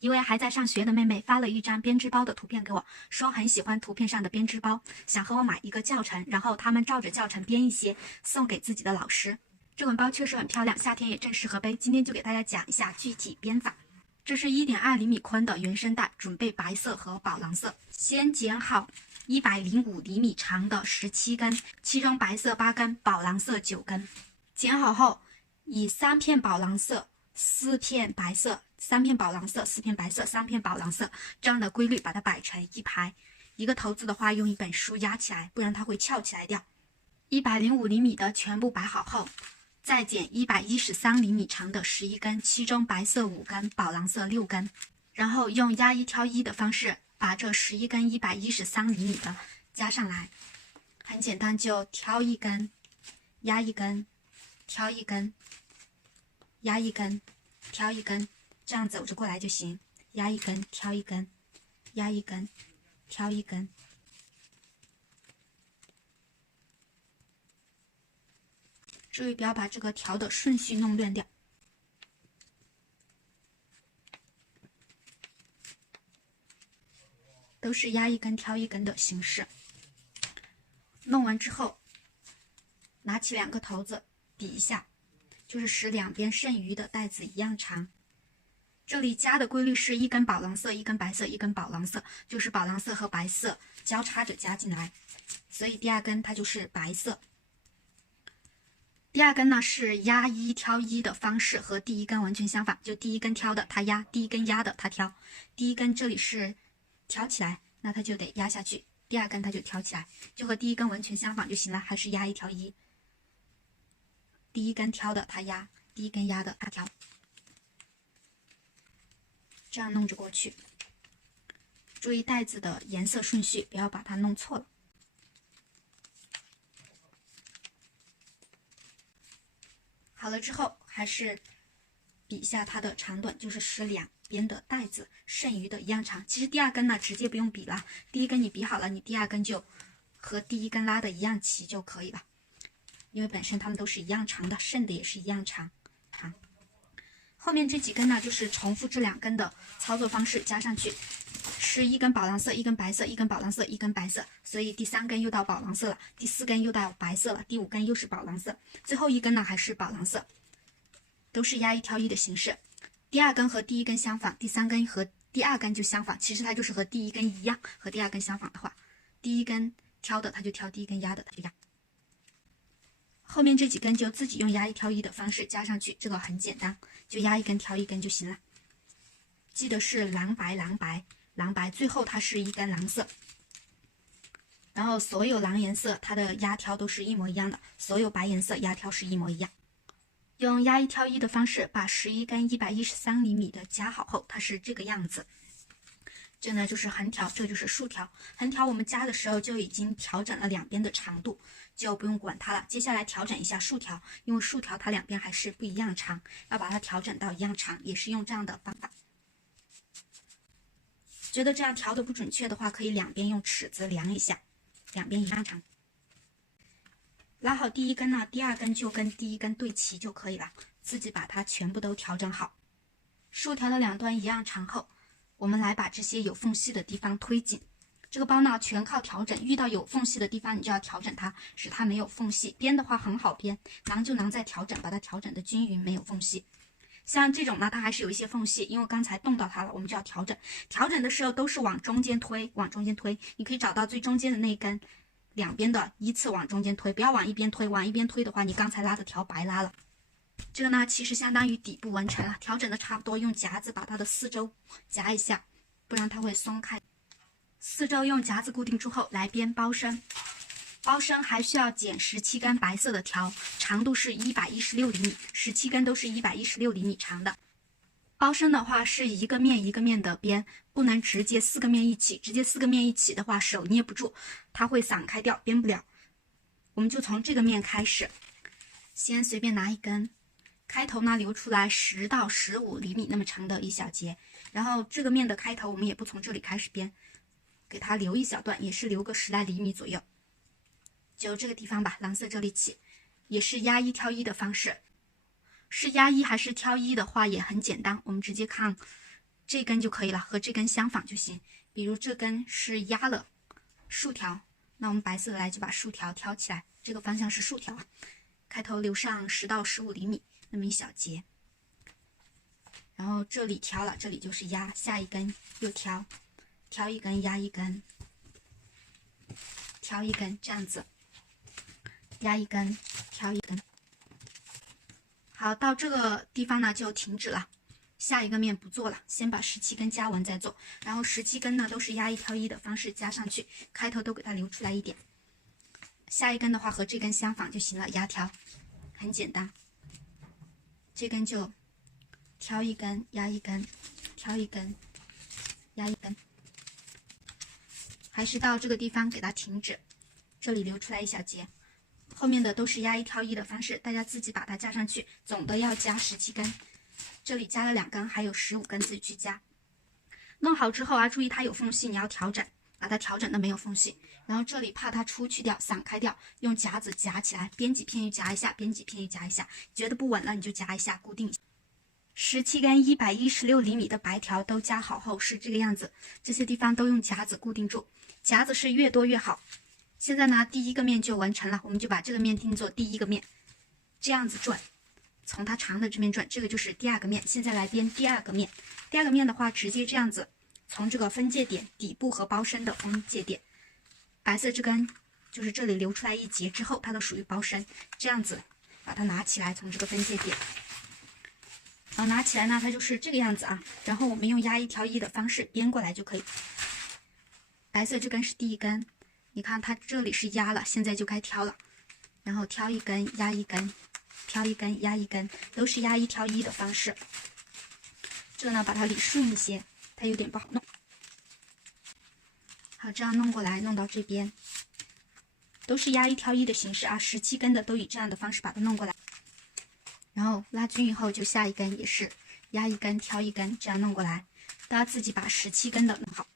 一位还在上学的妹妹发了一张编织包的图片给我，说很喜欢图片上的编织包，想和我买一个教程，然后他们照着教程编一些送给自己的老师。这款包确实很漂亮，夏天也正适合背。今天就给大家讲一下具体编法。这是1.2厘米宽的原生带，准备白色和宝蓝色。先剪好105厘米长的17根，其中白色8根，宝蓝色9根。剪好后，以3片宝蓝色、4片白色、3片宝蓝色、4片白色、3片宝蓝色这样的规律把它摆成一排。一个头子的话，用一本书压起来，不然它会翘起来掉。105厘米的全部摆好后，再剪113厘米长的11根，其中白色5根，宝蓝色6根，然后用压一挑一的方式把这11根113厘米的加上来。很简单，就挑一根，压一根，挑一根，压一根，挑一根，这样走着过来就行。压一根，挑一根，压一根，挑一根。注意不要把这个调的顺序弄乱掉。都是压一根挑一根的形式。弄完之后，拿起2个头子比一下，就是使两边剩余的带子一样长。这里加的规律是1根宝蓝色，1根白色，1根宝蓝色，就是宝蓝色和白色交叉着加进来，所以第2根它就是白色。第2根呢是压一挑一的方式，和第1根完全相反，就第1根挑的它压，第1根压的它挑。第1根这里是挑起来，那它就得压下去，第2根它就挑起来，就和第1根完全相反就行了，还是压一挑一。第1根挑的它压，第1根压的它挑，这样弄着过去。注意带子的颜色顺序，不要把它弄错了。好了之后，还是比一下它的长短，就是使两边的带子剩余的一样长。其实第2根呢，直接不用比了，第1根你比好了，你第2根就和第1根拉的一样齐就可以了，因为本身它们都是一样长的，剩的也是一样长。好，后面这几根呢，就是重复这2根的操作方式加上去，是1根宝蓝色，1根白色，1根宝蓝色，1根白色，所以第3根又到宝蓝色了，第4根又到白色了，第5根又是宝蓝色，最后1根呢还是宝蓝色，都是压一挑一的形式。第2根和第1根相反，第3根和第2根就相反，其实它就是和第1根一样，和第2根相反的话，第1根挑的它就挑，第1根压的它就压。后面这几根就自己用压一挑一的方式加上去，这个很简单，就压1根挑1根就行了。记得是蓝白蓝白蓝白，最后它是1根蓝色。然后所有蓝颜色它的压挑都是一模一样的，所有白颜色压挑是一模一样。用压一挑一的方式把11根113厘米的加好后，它是这个样子。这呢就是横条，这就是竖条。横条我们加的时候就已经调整了两边的长度，就不用管它了。接下来调整一下竖条，因为竖条它两边还是不一样长，要把它调整到一样长，也是用这样的方法。觉得这样调的不准确的话，可以两边用尺子量一下，两边一样长。拉好第1根呢，第2根就跟第1根对齐就可以了，自己把它全部都调整好。竖条的两端一样长后，我们来把这些有缝隙的地方推紧。这个包呢全靠调整，遇到有缝隙的地方你就要调整它，使它没有缝隙。编的话很好编，囊就囊在调整，把它调整的均匀，没有缝隙。像这种呢，它还是有一些缝隙，因为刚才动到它了，我们就要调整。调整的时候都是往中间推，往中间推。你可以找到最中间的那一根，两边的依次往中间推，不要往一边推。往一边推的话，你刚才拉的条白拉了。这个呢，其实相当于底部完成了，调整的差不多，用夹子把它的四周夹一下，不然它会松开。四周用夹子固定住后，来编包身。包身还需要剪17根白色的条，长度是116厘米，17根都是116厘米长的。包身的话是一个面一个面的编，不能直接4个面一起，直接4个面一起的话手捏不住，它会散开掉，编不了。我们就从这个面开始，先随便拿一根，开头呢留出来10到15厘米那么长的一小节，然后这个面的开头我们也不从这里开始编，给它留一小段，也是留个10来厘米左右。就这个地方吧，蓝色这里起，也是压一挑一的方式。是压一还是挑一的话也很简单，我们直接看这根就可以了，和这根相仿就行。比如这根是压了竖条，那我们白色的来就把竖条挑起来，这个方向是竖条啊，开头留上10到15厘米那么一小节，然后这里挑了，这里就是压，下一根又挑，挑一根压一根，挑一根这样子，压一根，挑一根。好，到这个地方呢就停止了，下一个面不做了，先把17根加完再做，然后17根呢都是压1挑1的方式加上去，开头都给它留出来一点。下一根的话和这根相仿就行了，压挑，很简单。这根就挑一根压一根，挑一根压一根，还是到这个地方给它停止，这里留出来一小节。后面的都是压1挑1的方式，大家自己把它加上去，总的要加17根。这里加了2根，还有15根自己去加。弄好之后啊，注意它有缝隙，你要调整，把它调整的没有缝隙。然后这里怕它出去掉、散开掉，用夹子夹起来，边几片又夹一下，边几片又夹一下，觉得不稳了你就夹一下，固定一下。17根116厘米的白条都加好后是这个样子，这些地方都用夹子固定住，夹子是越多越好。现在呢，第一个面就完成了，我们就把这个面定做第一个面，这样子转，从它长的这边转，这个就是第二个面。现在来编第二个面，第二个面的话，直接这样子，从这个分界点底部和包身的分界点，白色这根就是这里留出来一截之后，它都属于包身，这样子把它拿起来，从这个分界点，然后拿起来呢，它就是这个样子啊。然后我们用压1挑1的方式编过来就可以。白色这根是第一根。你看它这里是压了，现在就该挑了，然后挑一根压一根，挑一根压一根，都是压1挑1的方式。这个呢，把它理顺一些，它有点不好弄。好，这样弄过来，弄到这边，都是压1挑1的形式啊。17根的都以这样的方式把它弄过来，然后拉均以后，就下一根也是压1根挑1根，这样弄过来。大家自己把17根的弄好。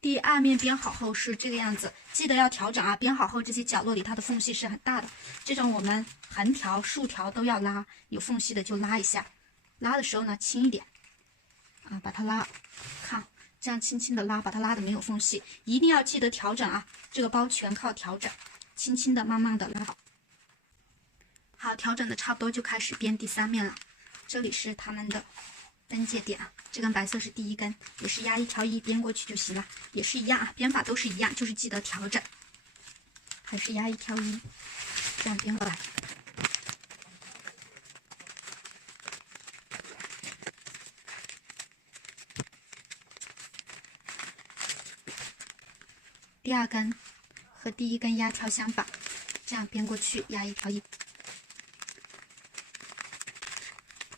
第二面编好后是这个样子，记得要调整啊！编好后这些角落里它的缝隙是很大的，这种我们横条、竖条都要拉，有缝隙的就拉一下。拉的时候呢，轻一点啊，把它拉，看这样轻轻的拉，把它拉的没有缝隙，一定要记得调整啊！这个包全靠调整，轻轻的、慢慢的拉好。好，调整的差不多就开始编第3面了，这里是它们的分界点啊，这根白色是第一根，也是压1挑1编过去就行了，也是一样啊，编法都是一样，就是记得调整，还是压1挑1，这样编过来。第二根和第一根压条相仿，这样编过去，压1挑1。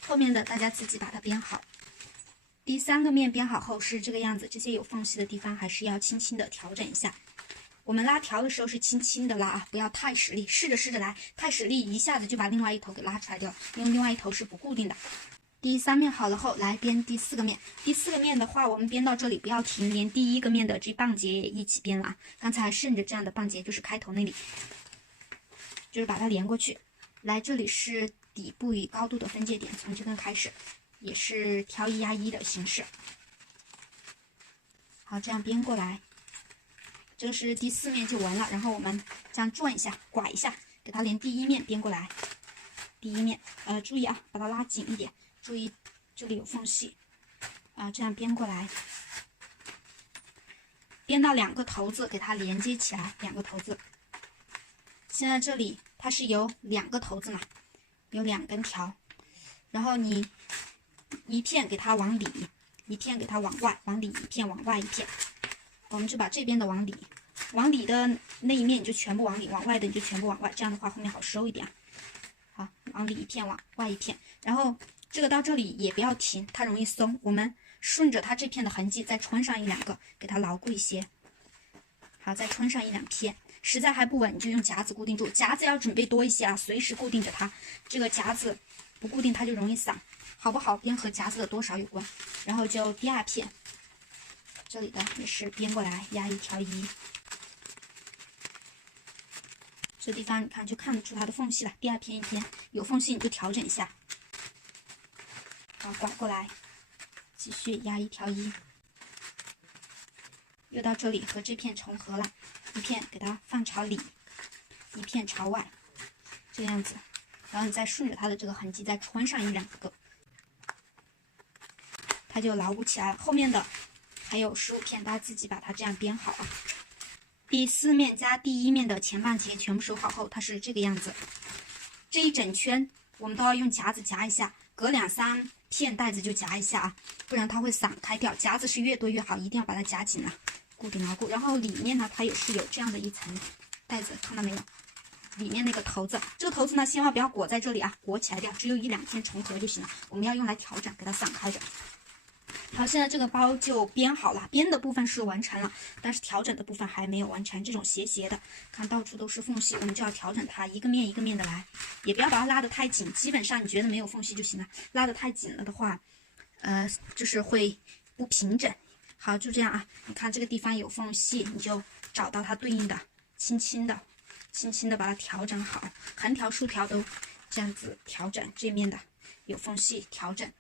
后面的大家自己把它编好。第3个面编好后是这个样子，这些有缝隙的地方还是要轻轻的调整一下。我们拉条的时候是轻轻的拉啊，不要太使力，试着来，太使力一下子就把另外一头给拉出来掉，因为另外一头是不固定的。第3面好了后，来编第4个面。第4个面的话，我们编到这里不要停，连第一个面的这棒结也一起编了啊。刚才还剩着这样的棒结，就是开头那里，就是把它连过去。来，这里是底部与高度的分界点，从这根开始。也是挑1压1的形式。好，这样编过来，这是第4面就完了。然后我们这样转一下，拐一下，给它连第1面编过来。第1面，注意啊，把它拉紧一点，注意这里有缝隙啊，这样编过来，编到2个头子，给它连接起来，2个头子。现在这里它是有2个头子嘛，有2根条，然后你一片给它往里，一片给它往外，往里一片，往外一片。我们就把这边的往里，往里的那一面你就全部往里，往外的你就全部往外，这样的话后面好收一点。好，往里一片，往外一片。然后这个到这里也不要停，它容易松。我们顺着它这片的痕迹再穿上1、2个，给它牢固一些。好，再穿上1、2片。实在还不稳，你就用夹子固定住。夹子要准备多一些啊，随时固定着它。这个夹子不固定，它就容易散。好不好编和夹子的多少有关。然后就第2片，这里的也是编过来，压1挑1。这地方你看就看得出它的缝隙了。第2片一编有缝隙你就调整一下。好，拐过来，继续压一条一，又到这里和这片重合了，一片给它放朝里，一片朝外，这个样子。然后你再顺着它的这个痕迹再穿上1、2个，它就牢固起来了。后面的还有15片，大家自己把它这样编好啊。第4面加第1面的前半截全部收好后，它是这个样子。这一整圈我们都要用夹子夹一下，隔2、3片带子就夹一下啊，不然它会散开掉。夹子是越多越好，一定要把它夹紧了，固定牢固。然后里面呢，它也是有这样的一层带子，看到没有？里面那个头子，这个头子呢，千万不要裹在这里啊，裹起来掉，只有1、2片重合就行了。我们要用来调整，给它散开着。好，现在这个包就编好了，编的部分是完成了，但是调整的部分还没有完成。这种斜斜的，看到处都是缝隙，我们就要调整它，一个面一个面的来，也不要把它拉得太紧，基本上你觉得没有缝隙就行了。拉得太紧了的话，就是会不平整。好，就这样啊，你看这个地方有缝隙，你就找到它对应的，轻轻的把它调整好，横条竖条都这样子调整，这面的有缝隙调整，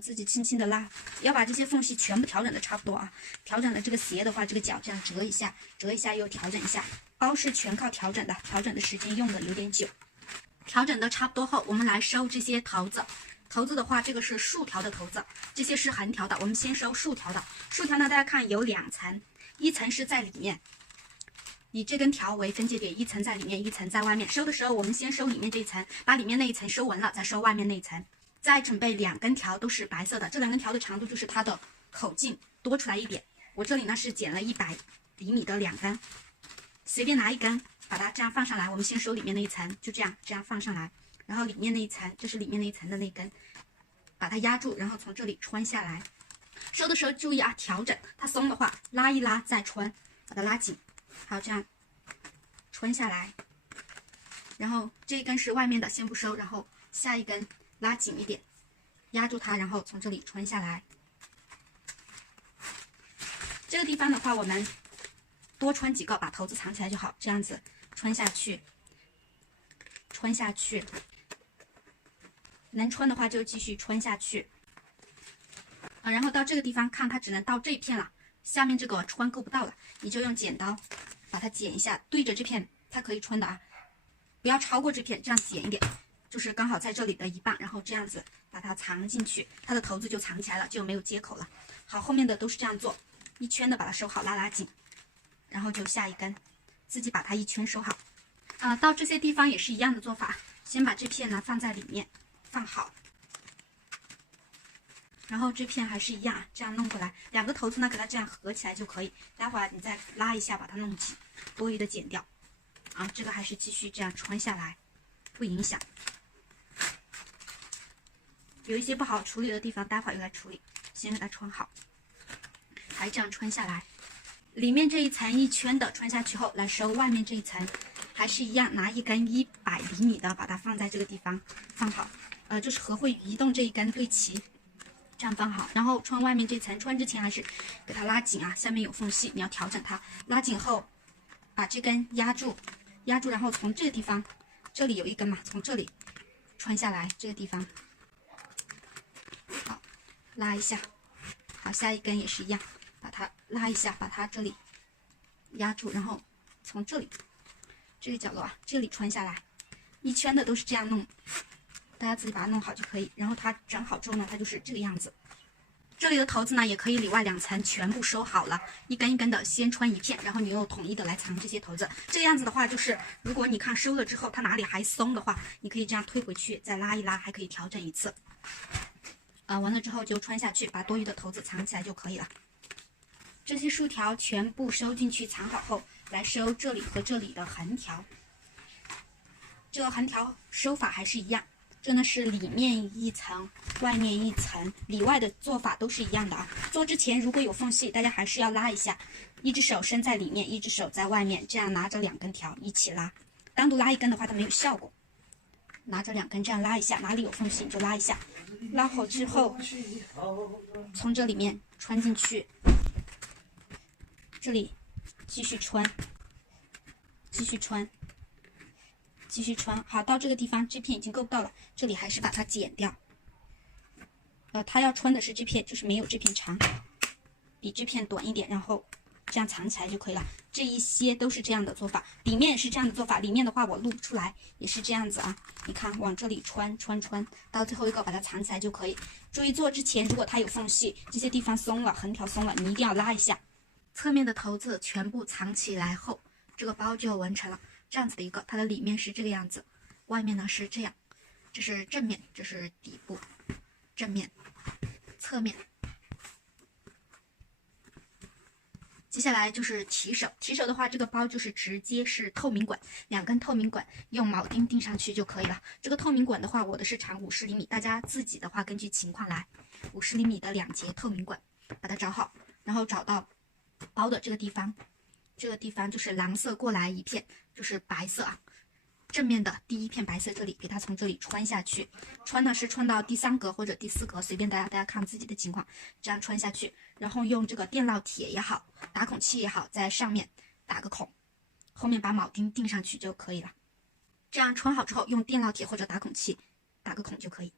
自己轻轻的拉，要把这些缝隙全部调整的差不多啊。调整了这个斜的话，这个角这样折一下又调整一下，包是全靠调整的，调整的时间用的有点久。调整的差不多后，我们来收这些头子。头子的话，这个是竖条的头子，这些是横条的，我们先收竖条的。竖条呢，大家看有2层，一层是在里面。以这根条为分界点，一层在里面，一层在外面。收的时候，我们先收里面这一层，把里面那一层收完了，再收外面那一层。再准备2根条，都是白色的。这2根条的长度就是它的口径多出来一点。我这里呢是剪了100厘米的2根，随便拿一根，把它这样放上来。我们先收里面那一层，就这样放上来，然后里面那一层，这是里面那一层的那根，把它压住，然后从这里穿下来。收的时候注意啊，调整，它松的话拉一拉再穿，把它拉紧。好，这样穿下来，然后这一根是外面的，先不收，然后下一根拉紧一点，压住它，然后从这里穿下来。这个地方的话，我们多穿几个，把头子藏起来就好。这样子穿下去，穿下去，能穿的话就继续穿下去。然后到这个地方，看它只能到这一片了，下面这个穿够不到了，你就用剪刀把它剪一下，对着这片它可以穿的啊，不要超过这片，这样剪一点，就是刚好在这里的一半，然后这样子把它藏进去，它的头子就藏起来了，就没有接口了。好，后面的都是这样做，一圈的把它收好，拉紧，然后就下一根，自己把它一圈收好。到这些地方也是一样的做法，先把这片呢放在里面，放好。然后这片还是一样，这样弄过来，2个头子呢给它这样合起来就可以。待会儿你再拉一下，把它弄紧，多余的剪掉。这个还是继续这样穿下来，不影响。有一些不好处理的地方，待会儿又来处理，先给它穿好。还这样穿下来，里面这一层一圈的穿下去后，来收外面这一层，还是一样，拿一根100厘米的，把它放在这个地方放好。就是和会移动这一根对齐。这样放好，然后穿外面这层，穿之前还是给它拉紧啊，下面有缝隙，你要调整它。拉紧后，把这根压住，然后从这个地方，这里有一根嘛，从这里穿下来，这个地方，好，拉一下，好，下一根也是一样，把它拉一下，把它这里压住，然后从这里这个角落啊，这里穿下来，一圈的都是这样弄。大家自己把它弄好就可以，然后它整好之后呢，它就是这个样子。这里的头子呢，也可以里外2层全部收好了，一根一根的先穿一片，然后你又统一的来藏这些头子。这个样子的话，就是如果你看收了之后它哪里还松的话，你可以这样推回去，再拉一拉，还可以调整一次。完了之后就穿下去，把多余的头子藏起来就可以了。这些竖条全部收进去，藏好后，来收这里和这里的横条。这个横条收法还是一样。这呢是里面一层，外面一层，里外的做法都是一样的啊。做之前如果有缝隙，大家还是要拉一下，一只手伸在里面，一只手在外面，这样拿着2根条一起拉。单独拉一根的话，它没有效果。拿着2根这样拉一下，哪里有缝隙你就拉一下。拉好之后，从这里面穿进去，这里继续穿，继续穿。继续穿好，到这个地方这片已经够不到了，这里还是把它剪掉，它要穿的是这片，就是没有这片长，比这片短一点，然后这样藏起来就可以了。这一些都是这样的做法，里面也是这样的做法。里面的话我录不出来，也是这样子啊。你看，往这里穿，到最后一个把它藏起来就可以。注意做之前，如果它有缝隙，这些地方松了，横条松了，你一定要拉一下。侧面的头子全部藏起来后，这个包就完成了。这样子的一个，它的里面是这个样子，外面呢是这样。这是正面，这是底部，正面、侧面。接下来就是提手，提手的话，这个包就是直接是透明管，2根透明管用铆钉钉上去就可以了。这个透明管的话，我的是长50厘米，大家自己的话根据情况来。50厘米的2节透明管，把它找好，然后找到包的这个地方，这个地方就是蓝色过来一片，就是白色啊。正面的第一片白色这里，给它从这里穿下去，穿呢是穿到第3格或者第4格，随便大家看自己的情况，这样穿下去，然后用这个电烙铁也好，打孔器也好，在上面打个孔，后面把铆钉钉上去就可以了。这样穿好之后，用电烙铁或者打孔器打个孔就可以。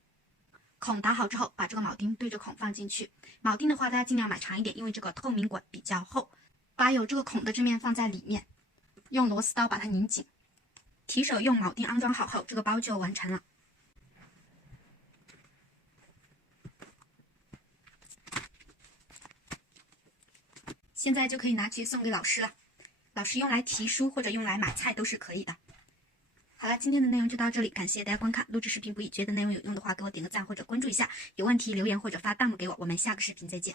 孔打好之后，把这个铆钉对着孔放进去。铆钉的话，大家尽量买长一点，因为这个透明管比较厚。把有这个孔的这面放在里面，用螺丝刀把它拧紧。提手用铆钉安装好后，这个包就完成了。现在就可以拿去送给老师了，老师用来提书或者用来买菜都是可以的。好了，今天的内容就到这里，感谢大家观看。录制视频不已，觉得内容有用的话，给我点个赞或者关注一下。有问题留言或者发弹幕给我，我们下个视频再见。